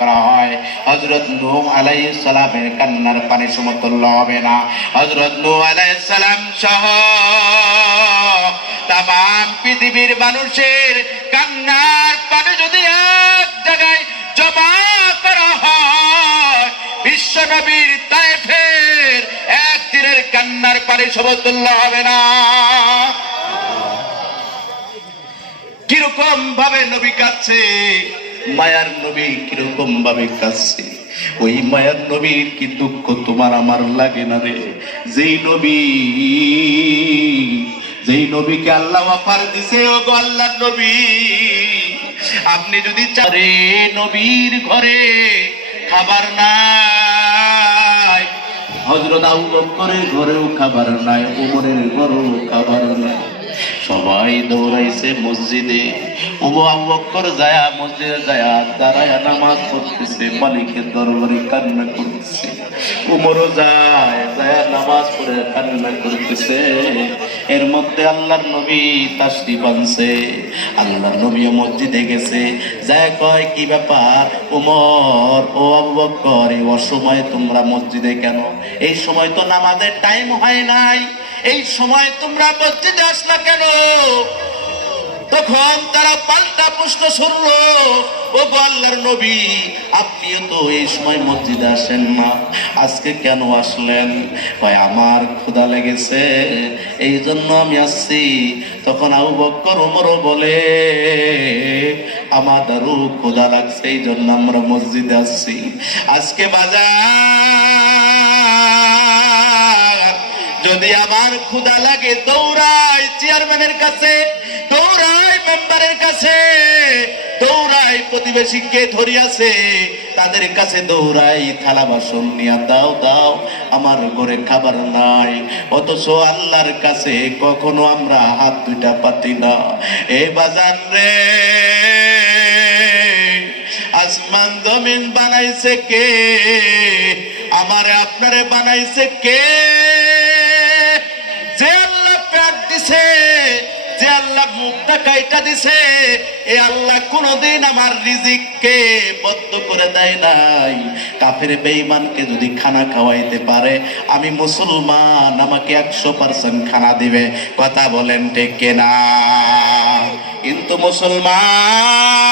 করা হয়, হযরত নূহ আলাইহিস সালামের কান্নার পানি সমতুল্য হবে না। হযরত নূহ আলাইহিস সালাম সহ তাম পৃথিবীর মানুষের কান্নার পানি যদি এক জায়গায় জমা করা হয়, বিশ্ব নবীর তায়েফের একদিনের কান্নার পানি সমতুল্য হবে না। কিরকম ভাবে নবী কাঁদছে, মায়ার নবী কিরকম ভাবে কাঁদছে, ওই মায়ার নবীর কি দুঃখ তোমার আমার লাগে না রে? যেই নবীকে আল্লাহ ওয়াফার দিছে, ও গো আল্লাহর নবী, আপনি যদি চারে নবীর ঘরে খাবার নাই, হযরত আবু বকরের ঘরেও খাবার নাই, ওমরের ঘরেও খাবার নাই, সবাই দৌড়াইছে মসজিদে। আবু বকর যায়া মসজিদে যায়া দাঁড়ায়া নামাজ পড়তেছে, মালিকের দরবারে কান্না করতেছে। উমরও যায় যায়া নামাজ পড়ে কান্না করতেছে। এর মধ্যে আল্লাহর নবী তাশরিফ আনছে। আল্লাহর নবী মসজিদে গেছে, যায় কয় কি ব্যাপার উমর, ও আবু বকর, এই অসময়ে তোমরা মসজিদে কেন? এই সময় তো নামাজের টাইম হয় নাই, এই সময় তোমরা মসজিদে আসলা কেন? তখন তারা পাল্টা প্রশ্ন শুনলো, ও গো আল্লাহর নবী, আপনিও তো এই সময় মসজিদে আসেন না, আজকে কেন আসলেন? কয় আমার ক্ষুধা লেগেছে, এই জন্য আমি আসছি। তখন আবু বকর ওমরও বলে, আমাদেরও ক্ষুধা লাগছে, এই জন্য আমরা মসজিদে আসছি। আজকে বাজার যদি আমার ক্ষুধা লাগে, দৌড়াই চেয়ারম্যানের কাছে, দৌড়াই মেম্বারের কাছে, দৌড়াই প্রতিবেশী কে ধরিয়াছে তাদের কাছে, দৌড়াই থালা বাসন নিয়ে দাও দাও, আমার ঘরে খাবার নাই। অথচ আল্লাহর কাছে কখনো আমরা হাত দুইটা পাতি না। এ বাজার রে, আসমান জমিন বানাইছে কে? আমারে আপনারে বানাইছে কে? যে আল্লাহ পেট দিছে, যে আল্লাহ মুখটা কাইটা দিছে, এ আল্লাহ কোনদিন আমার রিজিককে বদ্ধ করে দেয় নাই। কাফের বেঈমানকে যদি খানা খাওয়াইতে পারে, আমি মুসলমান, আমাকে 100% খানা দিবে। কথা বলেন ঠিক কিনা? কিন্তু মুসলমান